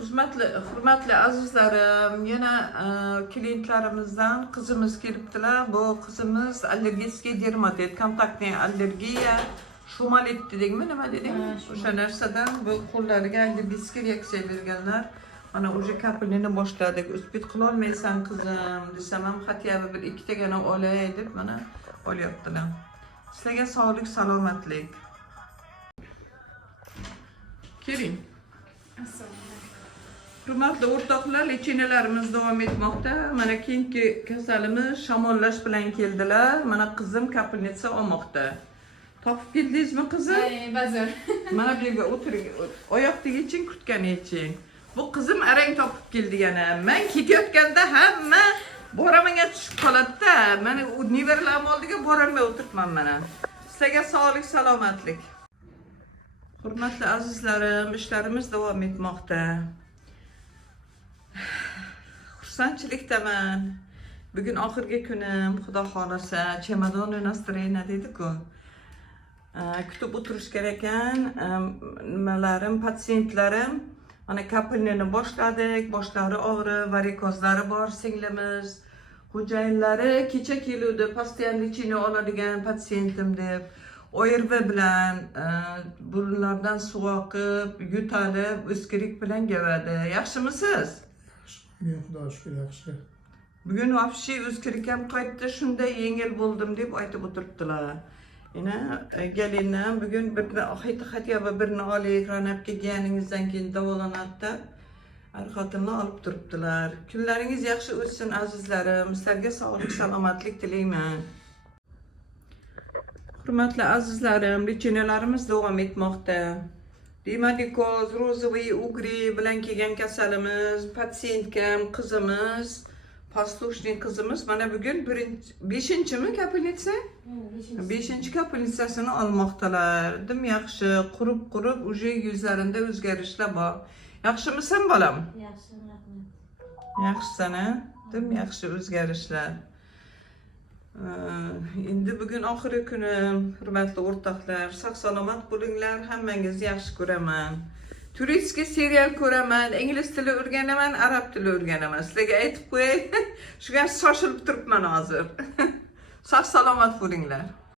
Hurmatli azizlarim, yana klientlarimizdan qizimiz kelibdilar. Bu qizimiz allergический dermatit, kontaktli allergiya, shumalit dedingmi, nima deding? O'sha narsadan bu qo'llariga allergический reaksiya berganlar. Mana o'sha kapelini boshladik. Uspit qila olmaysan qizim desam ham xatyabi bir ikkitagina olay deb mana olyaptilar. Sizlarga sog'lik, salomatlik. Keling. Hurmatli o'rtoqlar, lechinalarimiz davom etmoqda. Mana keyingi kasalimiz shamollash bilan keldilar. Mana qizim kapelnitsa olmoqda. Topib keldingizmi qizim? Ba'zan. Mana bu yerga o'tiring. Oyoqda yeching, kutgan yeching. Bu qizim arang topib keldi yana. Men ketayotganda hamma boramaga tushib qoladi-da. Mana u nevaralarim oldiga borolmay o'tiribman mana. Sizlarga sog'lik, salomatlik. Hurmatli azizlarim, ishlarimiz davom etmoqda. Xursandchilikdaman. Bugun oxirgi kunim, xudo xolasa, chemadonu настроение deydi-ku. Kutib o'tirish kerak ekan. Nimalarim, patsientlarim mana kapelnini boshladik, boshlari og'rib, varikozlari bor singlimiz. Xo'jayinlari kecha keluvdi, постоянно lechini oladigan patsientim deb. ORV bilan burunlardan suv oqib, yutalib, o'skirik bilan gavadi. Yaxshimisiz? Xudo shukr, yaxshi. Bugun vobshe o'skirik ham qaytdi, shunday yengil bo'ldim deb aytib o'tiribdilar. Yana galinam bugun xatyabi birini oling, ranab kelganingizdan keyin davolanadi. Xotinni olib turibdilar. Kunlaringiz yaxshi o'tsin azizlarim. Sizlarga sog'lik, salomatlik tilayman. Hurmatli azizlarim, lechinalarimiz davom etmoqda. Demadikoz, rozoviy ugri bilan kelgan kasalimiz, patsientkam, qizimiz, poslushniy qizimiz mana bugun 5-mi kapelnitsa? 5-chi kapelnitsasini olmoqdalar. Dim yaxshi, qurib, uje yuzlarida o'zgarishlar bor. Yaxshimisan bolam? Yaxshi, rahmat. Yaxshisan-a? Dim yaxshi o'zgarishlar. Endi bugun oxirgi kunim, hurmatli o'rtoqlar, sog'-salomat bo'linglar, hammangizni yaxshi ko'raman. Turistga serial ko'raman, ingliz tili o'rganaman, arab tili o'rganaman. Sizlarga aytib qo'yay, shuga shoshilib turibman hozir. Sog'-salomat bo'linglar.